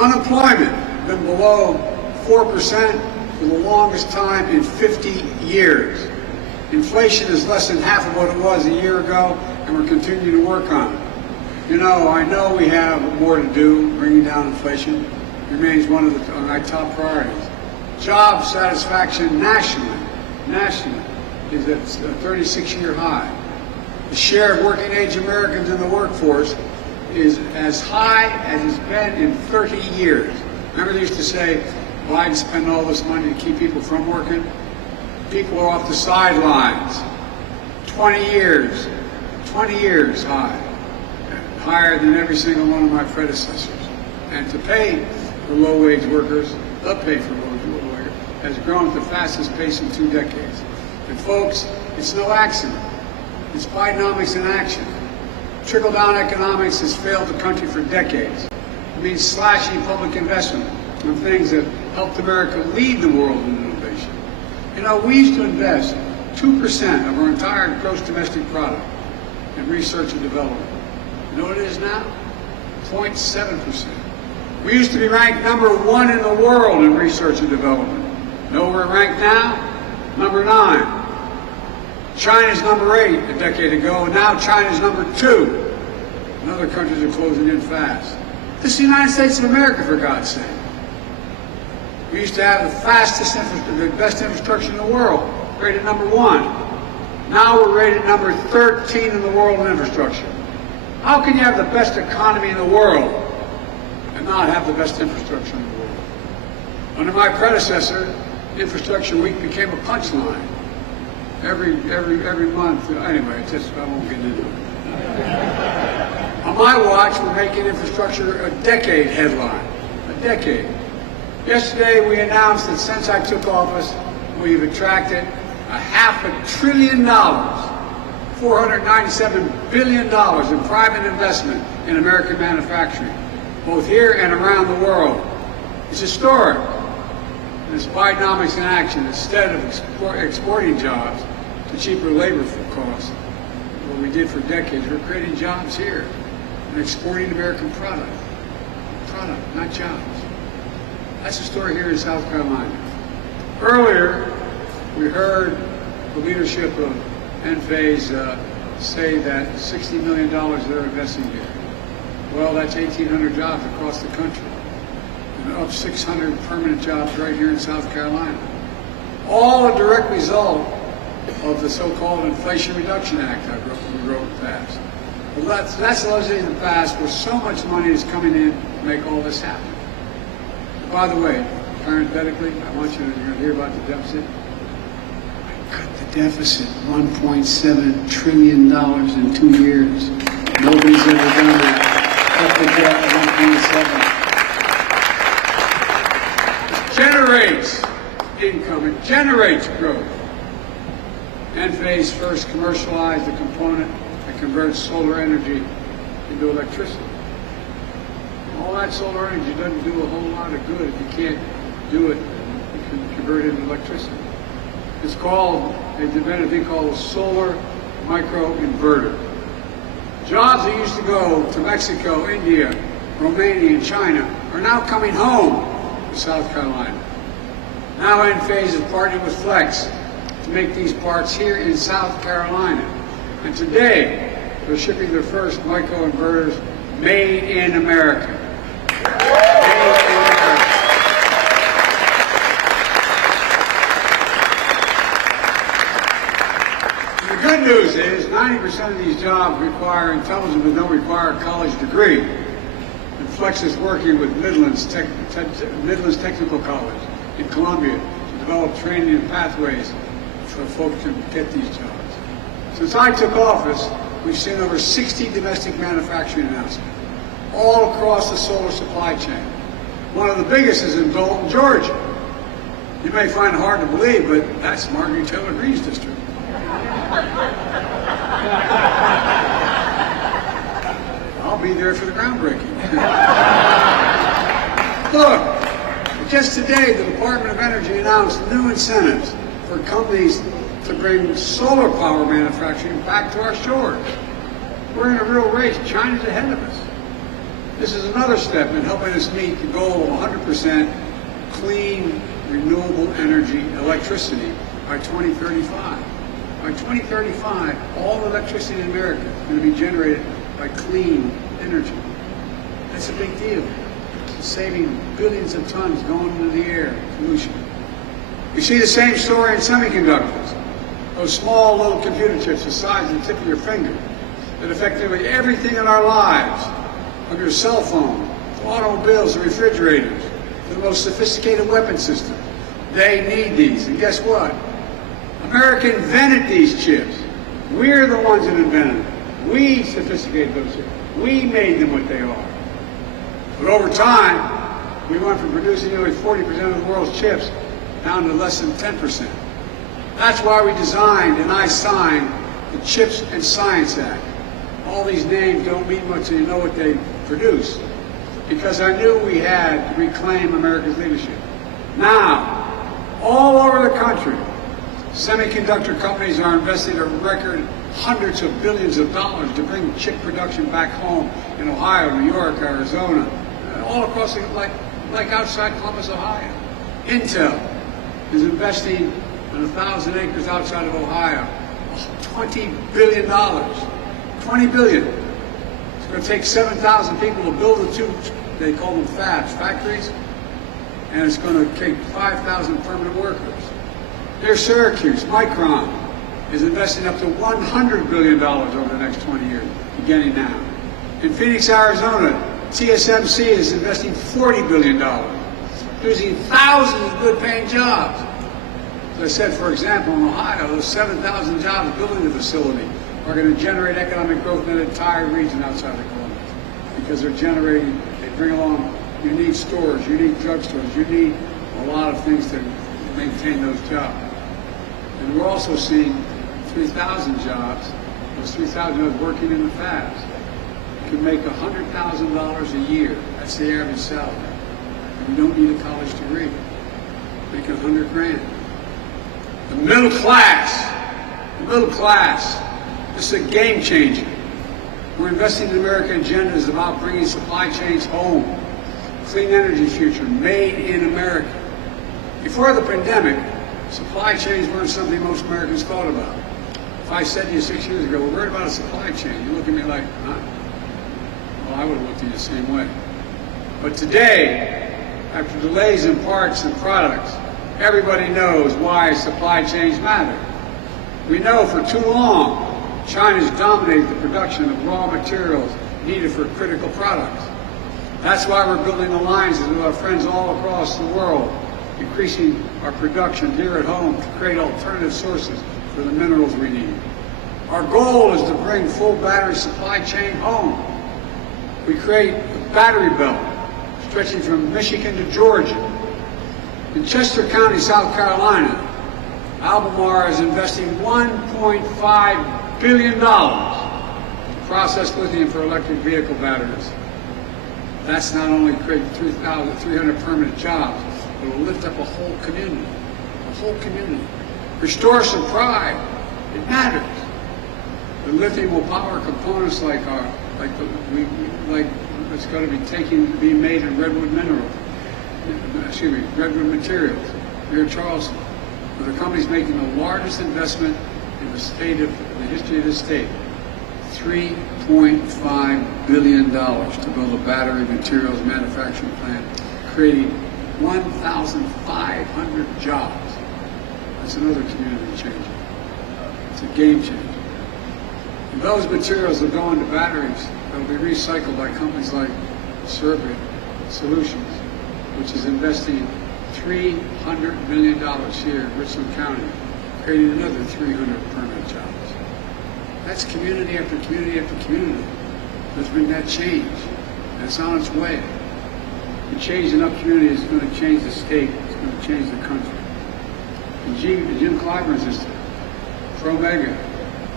Unemployment been below 4% for the longest time in 50 years. Inflation is less than half of what it was a year ago, and we're continuing to work on it. You know, I know we have more to do. Bringing down inflation remains one of my top priorities. Job satisfaction nationally is at a 36-year high. The share of working-age Americans in the workforce is as high as it's been in 30 years. Remember they used to say, Biden spent all this money to keep people from working? People are off the sidelines. 20 years high. Higher than every single one of my predecessors. And to pay for low-wage workers, the pay for low-wage workers, has grown at the fastest pace in 2 decades. And folks, it's no accident. It's Bidenomics in action. Trickle-down economics has failed the country for decades. It means slashing public investment on things that helped America lead the world in innovation. You know, we used to invest 2% of our entire gross domestic product in research and development. You know what it is now? 0.7%. We used to be ranked #1 in the world in research and development. Know where we're ranked now? #9. China's #8 a decade ago, and now China's #2. And other countries are closing in fast. This is the United States of America, for God's sake. We used to have the best infrastructure in the world, rated #1. Now we're rated #13 in the world in infrastructure. How can you have the best economy in the world and not have the best infrastructure in the world? Under my predecessor, Infrastructure Week became a punchline. Every month. Anyway, I won't get into it. On my watch, we're making infrastructure a decade headline. A decade. Yesterday, we announced that since I took office, we've attracted $500 billion, $497 billion in private investment in American manufacturing, both here and around the world. It's historic. And it's Bidenomics in action. Instead of exporting jobs to cheaper labor costs, what we did for decades, we're creating jobs here and exporting American product, not jobs. That's the story here in South Carolina. Earlier, we heard the leadership of Enphase say that $60 million they're investing here. Well, that's 1,800 jobs across the country, and up 600 permanent jobs right here in South Carolina. All a direct result of the so-called Inflation Reduction Act we wrote and passed. Well, that's the legislation in the past where so much money is coming in to make all this happen. By the way, parenthetically, I want you to hear about the deficit. I cut the deficit $1.7 trillion in 2 years. Nobody's ever done that. Cut the debt $1.7. It generates income. It generates growth. Enphase first commercialized the component that converts solar energy into electricity. All that solar energy doesn't do a whole lot of good if you can't do it and convert it into electricity. It's called, they've invented a thing called a solar microinverter. Jobs that used to go to Mexico, India, Romania, and China are now coming home to South Carolina. Now Enphase is partnering with Flex to make these parts here in South Carolina. And today, they're shipping their first microinverters made in America. The good news is 90% of these jobs require intelligence but don't require a college degree. And Flex is working with Midlands Technical College in Columbia to develop training and pathways so folks can get these jobs. Since I took office, we've seen over 60 domestic manufacturing announcements all across the solar supply chain. One of the biggest is in Dalton, Georgia. You may find it hard to believe, but that's Marjorie Taylor Greene's district. I'll be there for the groundbreaking. Look, just today the Department of Energy announced new incentives for companies to bring solar power manufacturing back to our shores. We're in a real race. China's ahead of us. This is another step in helping us meet the goal of 100% clean, renewable energy electricity by 2035. By 2035, all electricity in America is going to be generated by clean energy. That's a big deal. It's saving billions of tons going into the air, pollution. You see the same story in semiconductors. Those small little computer chips the size of the tip of your finger that affect nearly everything in our lives, from your cell phone, to automobiles, to refrigerators, to the most sophisticated weapon systems. They need these. And guess what? America invented these chips. We're the ones that invented them. We sophisticated those chips. We made them what they are. But over time, we went from producing nearly 40% of the world's chips down to less than 10%. That's why we designed and I signed the Chips and Science Act. All these names don't mean much until you know what they produce, because I knew we had to reclaim America's leadership. Now, all over the country, semiconductor companies are investing a record hundreds of billions of dollars to bring chip production back home in Ohio, New York, Arizona, all across like outside Columbus, Ohio. Intel is investing in 1,000 acres outside of Ohio, $20 billion. $20 billion. It's going to take 7,000 people to build the two, they call them fabs, factories, and it's going to take 5,000 permanent workers. Near Syracuse, Micron is investing up to $100 billion over the next 20 years, beginning now. In Phoenix, Arizona, TSMC is investing $40 billion, producing thousands of good-paying jobs. As I said, for example, in Ohio, those 7,000 jobs building the facility are going to generate economic growth in an entire region outside of Columbus, because they bring along unique stores, unique drugstores, you need a lot of things to maintain those jobs. And we're also seeing 3,000 jobs, those 3,000 jobs working in the fabs, can make $100,000 a year. That's the average salary. And you don't need a college degree. Make $100 grand. The middle class, this is a game changer. We're investing in the American agenda is about bringing supply chains home. Clean energy future, made in America. Before the pandemic, supply chains weren't something most Americans thought about. If I said to you 6 years ago, we're worried about a supply chain, you look at me like, huh? Well, I would have looked at you the same way. But today, after delays in parts and products, everybody knows why supply chains matter. We know for too long, China's dominated the production of raw materials needed for critical products. That's why we're building alliances with our friends all across the world, increasing our production here at home to create alternative sources for the minerals we need. Our goal is to bring full battery supply chain home. We create a battery belt stretching from Michigan to Georgia. In Chester County, South Carolina, Albemarle is investing $1.5 billion to process lithium for electric vehicle batteries. That's not only create 300 permanent jobs, but it will lift up a whole community. A whole community. Restore some pride. It matters. The lithium will power components like it's going to be being made in redwood redwood materials near Charleston, where the company's making the largest investment in the history of the state. $3.5 billion to build a battery materials manufacturing plant, creating 1,500 jobs. That's another community changer. It's a game changer. And those materials will go into batteries that will be recycled by companies like Serbia Solutions, which is investing $300 million here in Richland County, creating another 300 permanent jobs. That's community after community after community. Let's bring that change. And it's on its way. And change enough community is going to change the state. It's going to change the country. And Jim Clyburn's Institute, Promega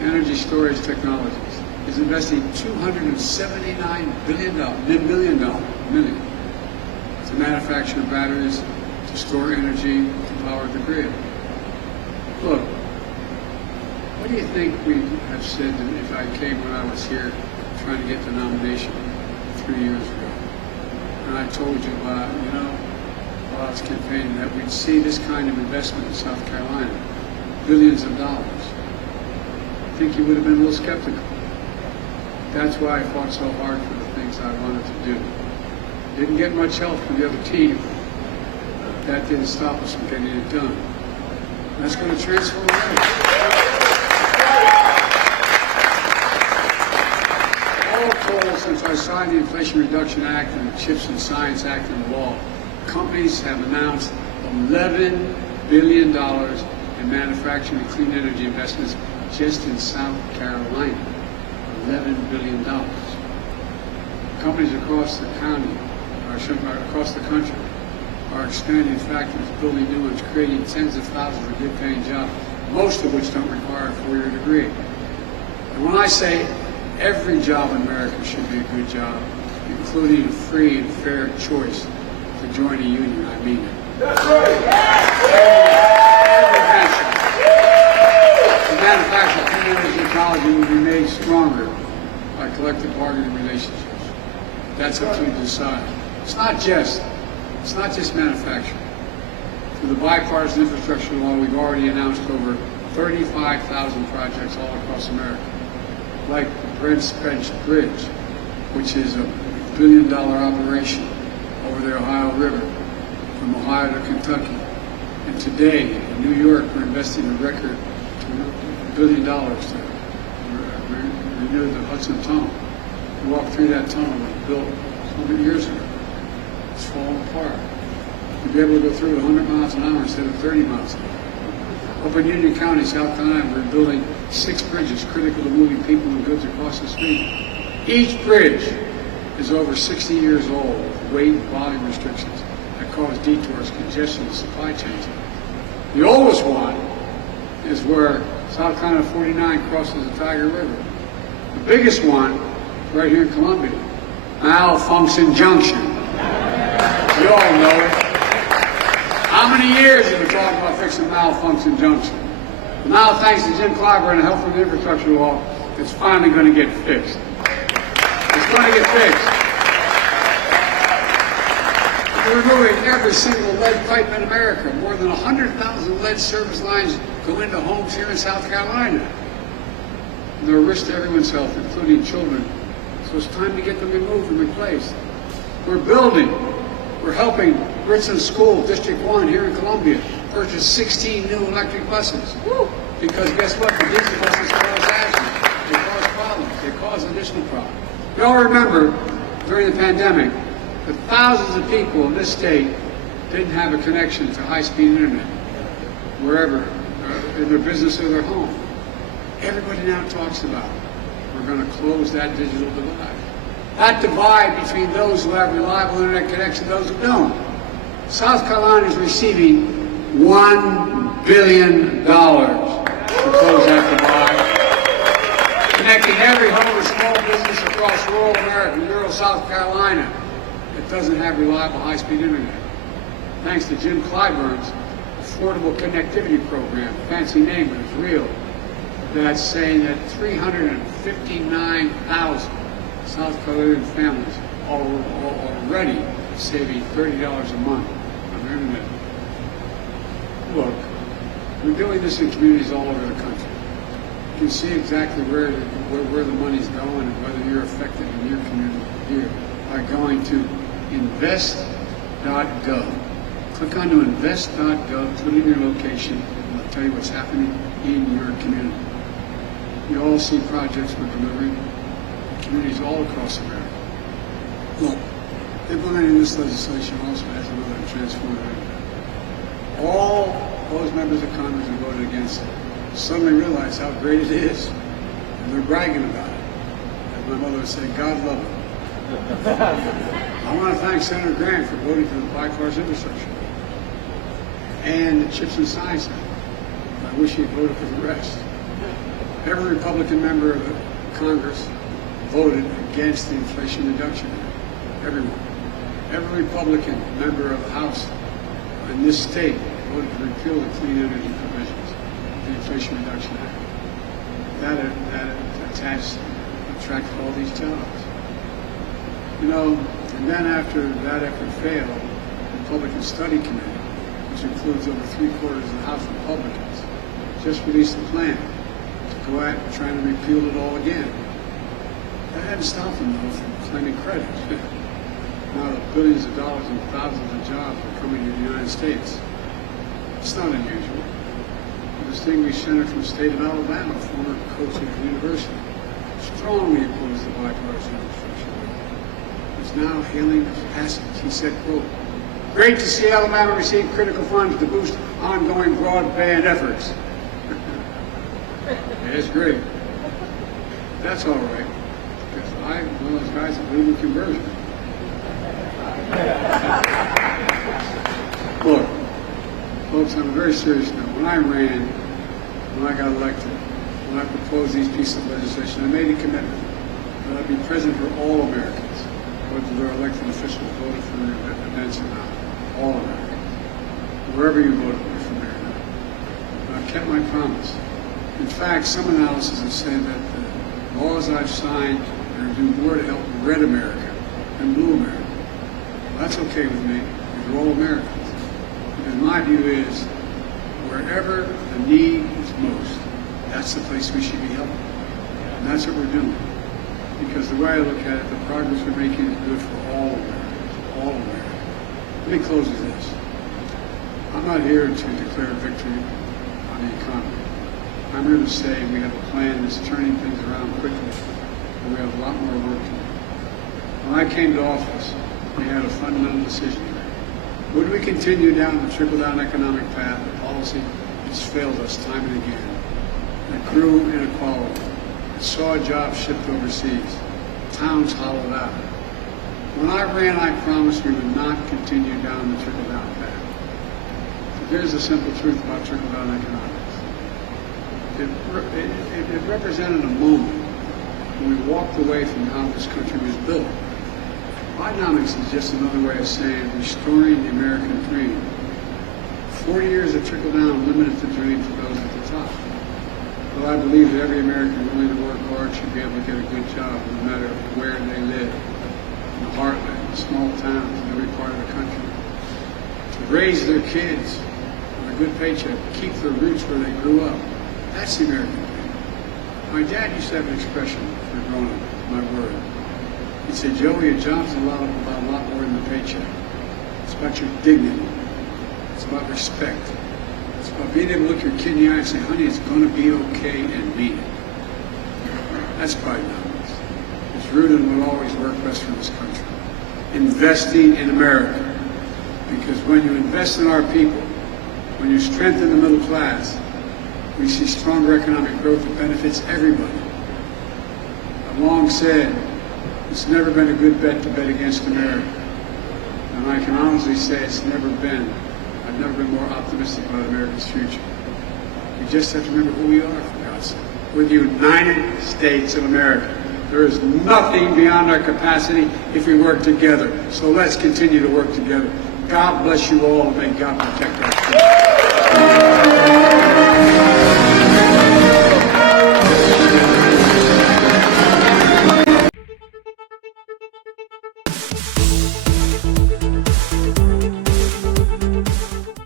Energy Storage Technologies, is investing $279 million to manufacture batteries, to store energy, to power the grid. Look, what do you think we have said if I came when I was here trying to get the nomination 3 years ago? and I told you, while I was campaigning, that we'd see this kind of investment in South Carolina, billions of dollars, I think you would have been a little skeptical. That's why I fought so hard for the things I wanted to do. Didn't get much help from the other team. That didn't stop us from getting it done. That's going to transform America. All told, since I signed the Inflation Reduction Act and the CHIPS and Science Act into law, companies have announced $11 billion in manufacturing and clean energy investments just in South Carolina. $11 billion. Companies across the county, across the country, are expanding factories, building new ones, creating tens of thousands of good-paying jobs, most of which don't require a four-year degree. And when I say every job in America should be a good job, including a free and fair choice to join a union, I mean it. That's right. The manufacture of clean energy technology will be made stronger by collective bargaining relationships. That's up to you to decide. It's not just manufacturing. Through the bipartisan infrastructure law, we've already announced over 35,000 projects all across America, like the Brent Spence Bridge, which is a billion-dollar operation over the Ohio River, from Ohio to Kentucky. And today, in New York, we're investing a record $1 billion to renew the Hudson Tunnel. We walked through that tunnel that was built 100 years ago. It's falling apart. We'd be able to go through it 100 miles an hour instead of 30 miles an hour. Up in Union County, South Carolina, we're building 6 bridges critical to moving people and goods across the street. Each bridge is over 60 years old, with weight and volume restrictions that cause detours, congestion, and supply chains. The oldest one is where South Carolina 49 crosses the Tiger River. The biggest one, right here in Columbia, Malfunction Junction. You all know it. How many years have we talked about fixing Malfunction Junction? Now, thanks to Jim Clyburn and help from the infrastructure law, it's finally going to get fixed. It's going to get fixed. We're removing every single lead pipe in America. More than 100,000 lead service lines go into homes here in South Carolina. And they're a risk to everyone's health, including children. So it's time to get them removed and replaced. We're building. We're helping Richland School, District 1 here in Columbia, purchase 16 new electric buses. Woo! Because guess what? The diesel buses cause accidents. They cause problems. They cause additional problems. You all remember, during the pandemic, that thousands of people in this state didn't have a connection to high-speed internet, wherever, in their business or their home. Everybody now talks about it. We're going to close that digital divide. That divide between those who have reliable internet connection and those who don't. South Carolina is receiving $1 billion to close that divide, connecting every home and small business across rural America, rural South Carolina, that doesn't have reliable high-speed internet. Thanks to Jim Clyburn's Affordable Connectivity Program, fancy name, but it's real. That's saying that 359,000 South Carolinian families are already saving $30 a month on their internet. Look, we're doing this in communities all over the country. You can see exactly where the money's going and whether you're affected in your community here by going to invest.gov. Click on to invest.gov, put in your location, and I'll tell you what's happening in your community. You all see projects we're delivering in communities all across America. Look, implementing this legislation also has another transformative impact. All those members of Congress who voted against it suddenly realize how great it is, and they're bragging about it. As my mother would say, God love it. I want to thank Senator Grant for voting for the bipartisan infrastructure and the CHIPS and Science Act. I wish he had voted for the rest. Every Republican member of the Congress voted against the Inflation Reduction Act. Everyone. Every Republican member of the House in this state voted to repeal the clean energy provisions of the Inflation Reduction Act. That attracted all these jobs. You know, And then after that effort failed, the Republican Study Committee, which includes over 3/4 of the House Republicans, just released a plan to go at trying to repeal it all again. That hadn't stopped them, though, from claiming credit. Now that billions of dollars and thousands of jobs are coming to the United States. It's not unusual. The distinguished senator from the state of Alabama, former coach at the university, strongly opposed the bipartisan infrastructure bill. Is now hailing its passage. He said, quote, "Great to see Alabama receive critical funds to boost ongoing broadband efforts." Yeah, it's great. That's all right, because I'm one of those guys that believe in conversion. Look, folks, on a very serious note, when I ran, when I got elected, when I proposed these pieces of legislation, I made a commitment that I'd be present for all Americans, whether they're elected officials voted for the events or not. All Americans. Wherever you voted for me or not. And I've kept my promise. In fact, some analysis has said that the laws I've signed are going to do more to help red America than blue America. Well, that's okay with me. We're all Americans. And my view is, wherever the need is most, that's the place we should be helping. And that's what we're doing. Because the way I look at it, the progress we're making is good for all Americans. All Americans. Let me close with this. I'm not here to declare victory on the economy. I'm here to say we have a plan that's turning things around quickly, and we have a lot more work to do. When I came to office, we had a fundamental decision to make. Would we continue down the trickle-down economic path, a policy that's failed us time and again, that grew inequality, that saw jobs shipped overseas, towns hollowed out? When I ran, I promised we would not continue down the trickle-down path. But there's the simple truth about trickle-down economics. It represented a moment when we walked away from how this country was built. Bidenomics is just another way of saying restoring the American dream. 40 years of trickle-down limited the dream for those at the top. Well, I believe that every American willing to work hard should be able to get a good job, no matter where they live. In the heartland, in small towns, in every part of the country. To raise their kids with a good paycheck, keep their roots where they grew up. That's the American dream. My dad used to have an expression for growing up, my word. He'd say, "Joey, a job's about a lot more than the paycheck. It's about your dignity. It's about respect. It's about being able to look your kid in the eye and say, honey, it's going to be okay, and mean it." That's Bidenomics. It's rooted in what always worked best for this country. Investing in America. Because when you invest in our people, when you strengthen the middle class, we see stronger economic growth that benefits everybody. I've long said, it's never been a good bet to bet against America. And I can honestly say I've never been more optimistic about America's future. We just have to remember who we are, for God's sake. We're the United States of America. There is nothing beyond our capacity if we work together. So let's continue to work together. God bless you all, and may God protect our country.